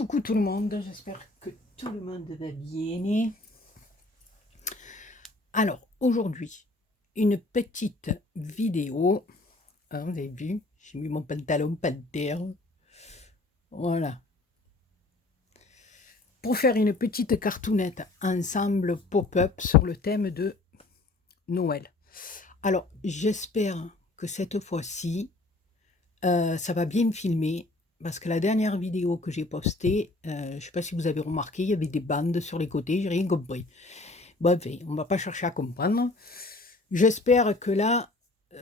Coucou tout le monde, j'espère que tout le monde va bien. Alors aujourd'hui, une petite vidéo. Vous avez vu, j'ai mis mon pantalon panthère. Voilà. Pour faire une petite cartoonette ensemble pop-up sur le thème de Noël. Alors j'espère que cette fois-ci, ça va bien me filmer. Parce que la dernière vidéo que j'ai postée, je ne sais pas si vous avez remarqué, il y avait des bandes sur les côtés, j'ai rien compris. Bon, enfin, on va pas chercher à comprendre. J'espère que là,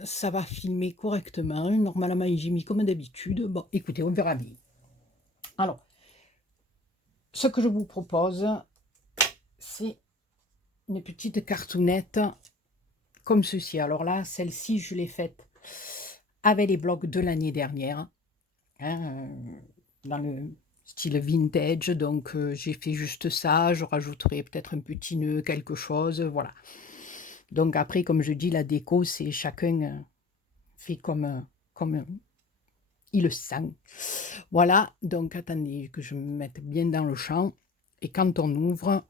ça va filmer correctement. Normalement, j'ai mis comme d'habitude. Bon, écoutez, on verra bien. Alors, ce que je vous propose, c'est une petite cartoonette comme ceci. Alors là, celle-ci, je l'ai faite avec les blocs de l'année dernière, hein, dans le style vintage. Donc, j'ai fait juste ça. Je rajouterai peut-être un petit nœud, quelque chose. Voilà. Donc après, comme je dis, la déco, c'est chacun fait comme il le sent. Voilà, donc attendez que je me mette bien dans le champ. Et quand on ouvre,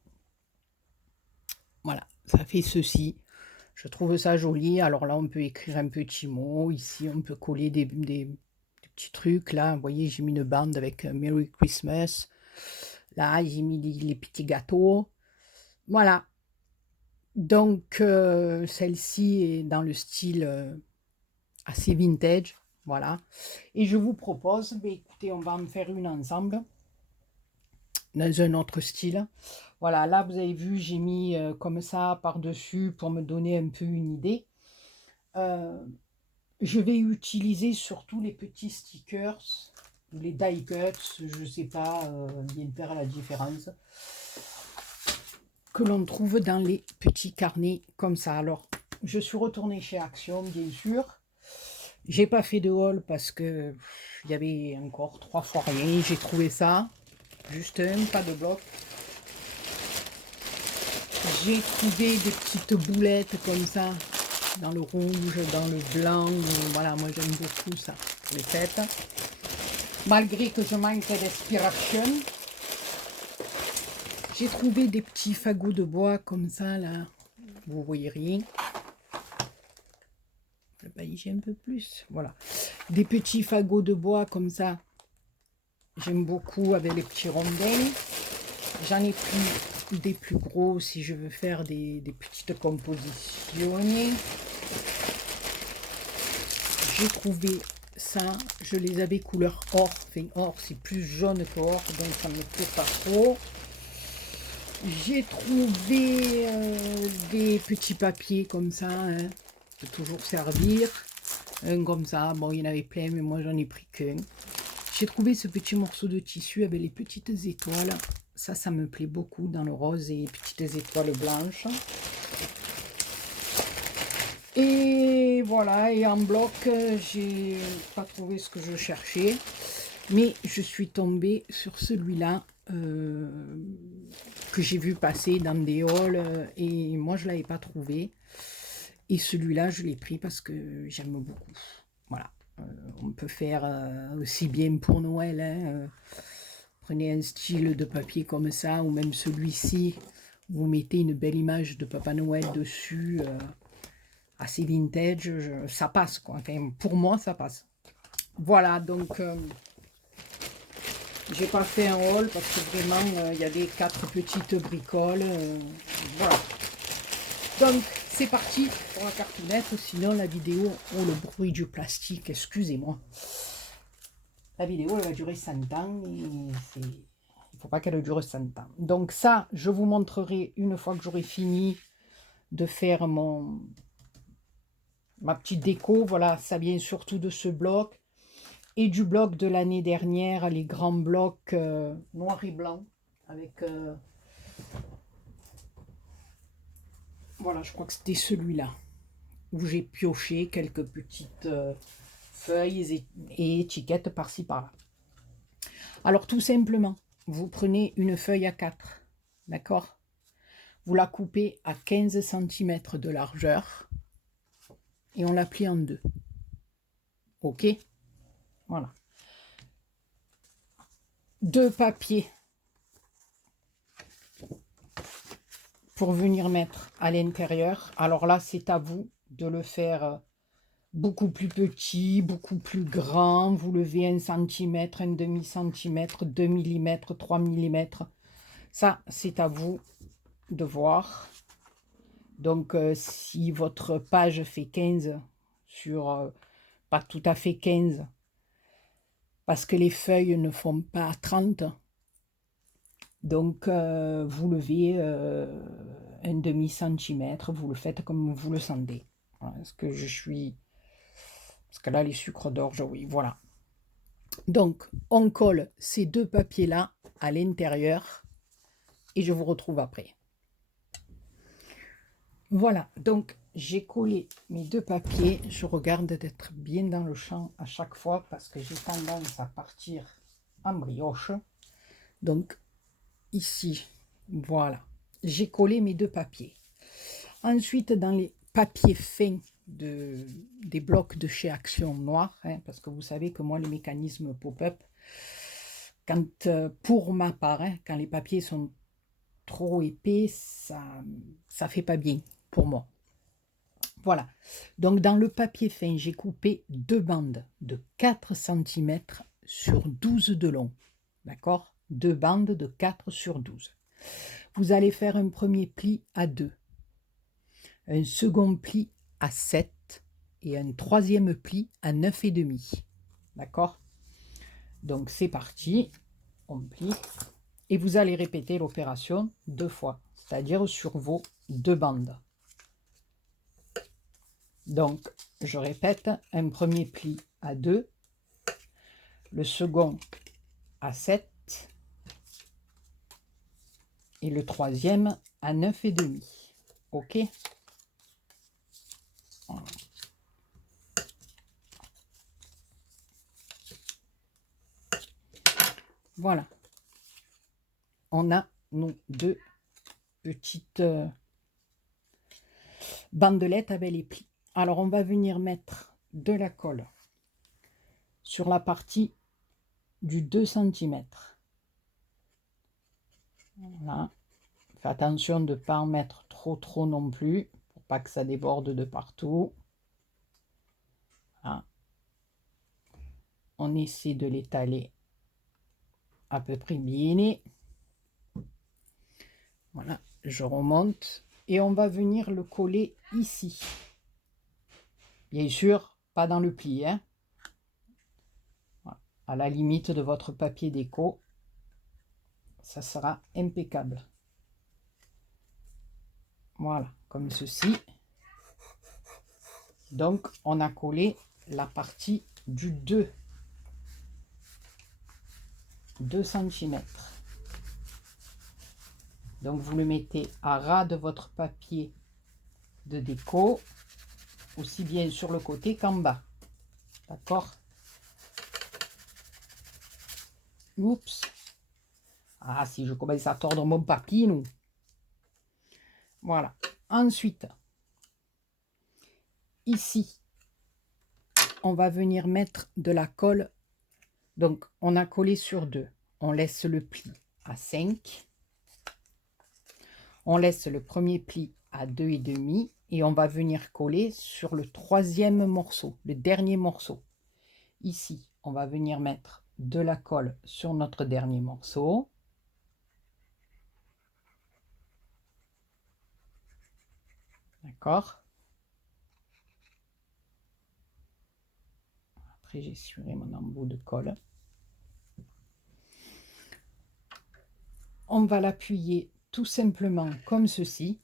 voilà, ça fait ceci. Je trouve ça joli. Alors là, on peut écrire un petit mot. Ici, on peut coller des petits trucs. Là, vous voyez, j'ai mis une bande avec Merry Christmas. Là, j'ai mis les petits gâteaux. Voilà. Donc, celle-ci est dans le style assez vintage. Voilà. Et je vous propose, ben, écoutez, on va en faire une ensemble, dans un autre style. Voilà, là, vous avez vu, j'ai mis comme ça par-dessus pour me donner un peu une idée. Je vais utiliser surtout les petits stickers, les die cuts, je ne sais pas bien faire la différence, que l'on trouve dans les petits carnets comme ça. Alors, je suis retournée chez Action, bien sûr. J'ai pas fait de haul parce que il y avait encore 3 fois rien. J'ai trouvé ça, juste un, pas de bloc. J'ai trouvé des petites boulettes comme ça, dans le rouge, dans le blanc. Voilà, moi j'aime beaucoup ça, les fêtes. Malgré que je manque d'inspiration, j'ai trouvé des petits fagots de bois comme ça, là. Vous voyez rien. Je vais baliser un peu plus. Voilà. Des petits fagots de bois comme ça. J'aime beaucoup avec les petits rondins. J'en ai pris des plus gros si je veux faire des petites compositions. J'ai trouvé ça, je les avais couleur or. Enfin, or, c'est plus jaune que or, donc ça ne me plaît pas trop. J'ai trouvé des petits papiers comme ça, hein, peut toujours servir. Un comme ça, bon, il y en avait plein, mais moi j'en ai pris qu'un. J'ai trouvé ce petit morceau de tissu avec les petites étoiles. Ça me plaît beaucoup dans le rose et petites étoiles blanches. Et voilà, et en bloc, j'ai pas trouvé ce que je cherchais. Mais je suis tombée sur celui-là que j'ai vu passer dans des hauls et moi je ne l'avais pas trouvé. Et celui-là, je l'ai pris parce que j'aime beaucoup. Voilà. On peut faire aussi bien pour Noël. Hein, prenez un style de papier comme ça, ou même celui-ci. Vous mettez une belle image de Papa Noël dessus, assez vintage. Ça passe, quoi. Enfin, pour moi, ça passe. Voilà, donc j'ai pas fait un haul parce que vraiment, il y avait 4 petites bricoles. Voilà. Donc, c'est parti pour la cartoonette, sinon la vidéo, oh le bruit du plastique, excusez-moi. La vidéo, elle va durer 100 ans et il ne faut pas qu'elle dure 100 ans. Donc ça, je vous montrerai une fois que j'aurai fini de faire ma petite déco. Voilà, ça vient surtout de ce bloc et du bloc de l'année dernière, les grands blocs noir et blanc avec... voilà, je crois que c'était celui-là où j'ai pioché quelques petites feuilles et étiquettes par-ci par-là. Alors tout simplement, vous prenez une feuille A4, d'accord? Vous la coupez à 15 cm de largeur et on la plie en deux. Ok? Voilà. 2 papiers pour venir mettre à l'intérieur. Alors là, c'est à vous de le faire beaucoup plus petit, beaucoup plus grand. Vous levez 1 centimètre, un demi-centimètre, 2 millimètres, 3 millimètres. Ça, c'est à vous de voir. Donc, si votre page fait 15 sur, pas tout à fait 15, parce que les feuilles ne font pas 30, donc vous levez un demi-centimètre, vous le faites comme vous le sentez. Voilà, est-ce que je suis... Parce que là, les sucres d'orge, oui, voilà. Donc, on colle ces 2 papiers-là à l'intérieur et je vous retrouve après. Voilà, donc j'ai collé mes 2 papiers. Je regarde d'être bien dans le champ à chaque fois parce que j'ai tendance à partir en brioche. Donc, ici, voilà, j'ai collé mes 2 papiers. Ensuite, dans les papiers fins des blocs de chez Action Noire, hein, parce que vous savez que moi, les mécanismes pop-up, quand, pour ma part, hein, quand les papiers sont trop épais, ça fait pas bien pour moi. Voilà, donc dans le papier fin, j'ai coupé 2 bandes de 4 cm sur 12 de long. D'accord, 2 bandes de 4 sur 12. Vous allez faire un premier pli à 2, un second pli à 7 et un troisième pli à 9,5. D'accord, donc c'est parti, on plie et vous allez répéter l'opération 2 fois, c'est-à-dire sur vos 2 bandes. Donc, je répète, un premier pli à 2, le second à 7 et le troisième à 9,5. OK? Voilà. Voilà. On a nos 2 petites bandelettes avec les plis. Alors, on va venir mettre de la colle sur la partie du 2 cm. Voilà. Faites attention de ne pas en mettre trop non plus, pour pas que ça déborde de partout. Voilà. On essaie de l'étaler à peu près bien. Voilà, je remonte et on va venir le coller ici. Bien sûr, pas dans le pli, hein. Voilà. À la limite de votre papier déco, ça sera impeccable. Voilà, comme ceci. Donc, on a collé la partie du 2 cm. Donc, vous le mettez à ras de votre papier de déco, aussi bien sur le côté qu'en bas. D'accord? Oups. Ah, si je commence à tordre mon papier, nous. Voilà. Ensuite, ici, on va venir mettre de la colle. Donc, on a collé sur 2. On laisse le pli à 5. On laisse le premier pli à 2,5 et on va venir coller sur le troisième morceau, le dernier morceau. Ici, on va venir mettre de la colle sur notre dernier morceau. D'accord? Après, j'ai essuie mon embout de colle. On va l'appuyer tout simplement comme ceci.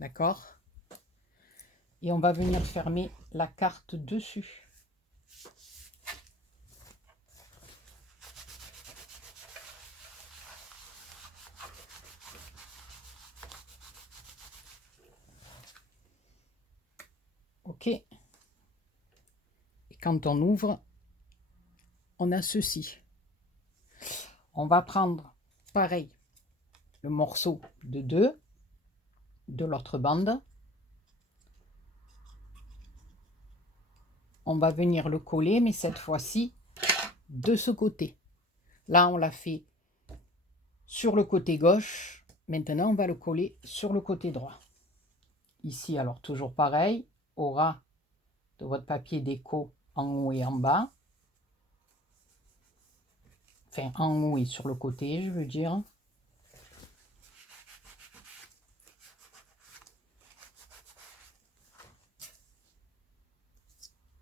D'accord? Et on va venir fermer la carte dessus. OK. Et quand on ouvre, on a ceci. On va prendre, pareil, le morceau de 2 de l'autre bande. On va venir le coller, mais cette fois-ci, de ce côté. Là, on l'a fait sur le côté gauche. Maintenant, on va le coller sur le côté droit. Ici, alors toujours pareil, au ras de votre papier déco en haut et en bas. Enfin, en haut et sur le côté, je veux dire.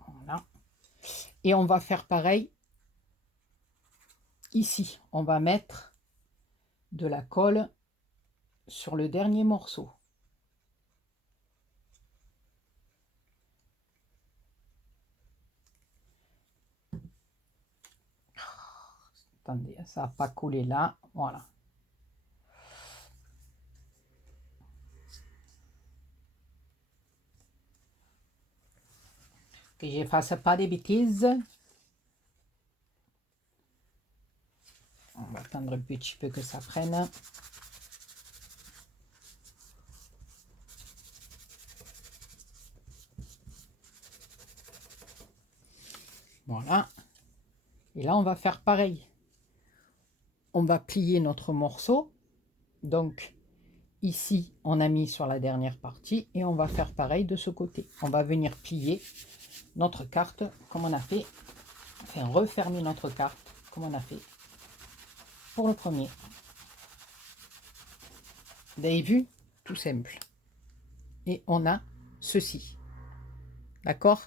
Voilà. Et on va faire pareil ici. On va mettre de la colle sur le dernier morceau. Attendez, ça n'a pas collé là. Voilà. Que je ne fasse pas des bêtises. On va attendre un petit peu que ça prenne. Voilà. Et là, on va faire pareil. On va plier notre morceau. Donc, ici, on a mis sur la dernière partie. Et on va faire pareil de ce côté. On va venir plier notre carte comme on a fait. Enfin, refermer notre carte comme on a fait pour le premier. Vous avez vu? Tout simple. Et on a ceci. D'accord?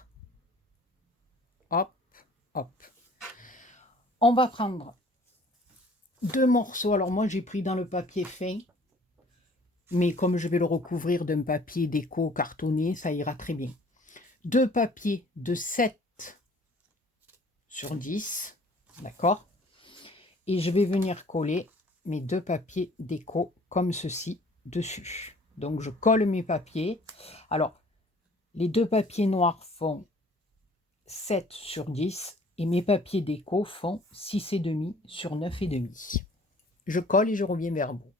Hop, hop. On va prendre deux morceaux. Alors moi, j'ai pris dans le papier fin. Mais comme je vais le recouvrir d'un papier déco cartonné, ça ira très bien. Deux papiers de 7 sur 10. D'accord? Et je vais venir coller mes deux papiers déco comme ceci dessus. Donc je colle mes papiers. Alors, les deux papiers noirs font 7 sur 10 et mes papiers déco font 6,5 sur 9,5. Je colle et je reviens vers vous.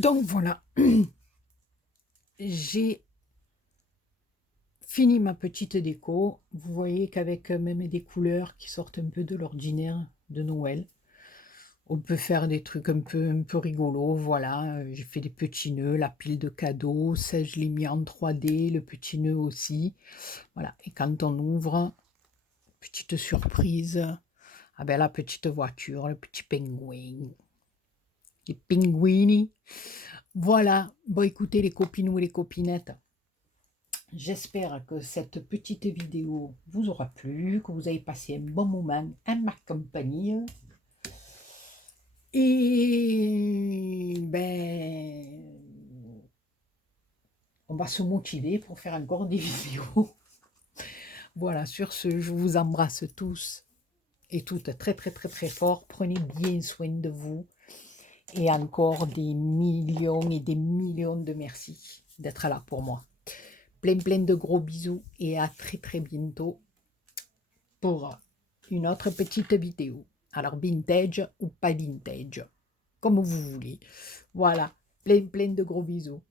Donc voilà, j'ai fini ma petite déco. Vous voyez qu'avec même des couleurs qui sortent un peu de l'ordinaire de Noël, on peut faire des trucs un peu rigolos. Voilà, j'ai fait des petits nœuds, la pile de cadeaux, ça je l'ai mis en 3D, le petit nœud aussi. Voilà, et quand on ouvre, petite surprise, ah ben la petite voiture, le petit pingouin, les pinguini. Voilà, bon écoutez les copinous et les copinettes, j'espère que cette petite vidéo vous aura plu, que vous avez passé un bon moment en ma compagnie. Et ben, on va se motiver pour faire encore des vidéos. Voilà, sur ce, je vous embrasse tous et toutes très très très très fort. Prenez bien soin de vous. Et encore des millions et des millions de merci d'être là pour moi. Plein plein de gros bisous et à très très bientôt pour une autre petite vidéo. Alors vintage ou pas vintage, comme vous voulez. Voilà, plein plein de gros bisous.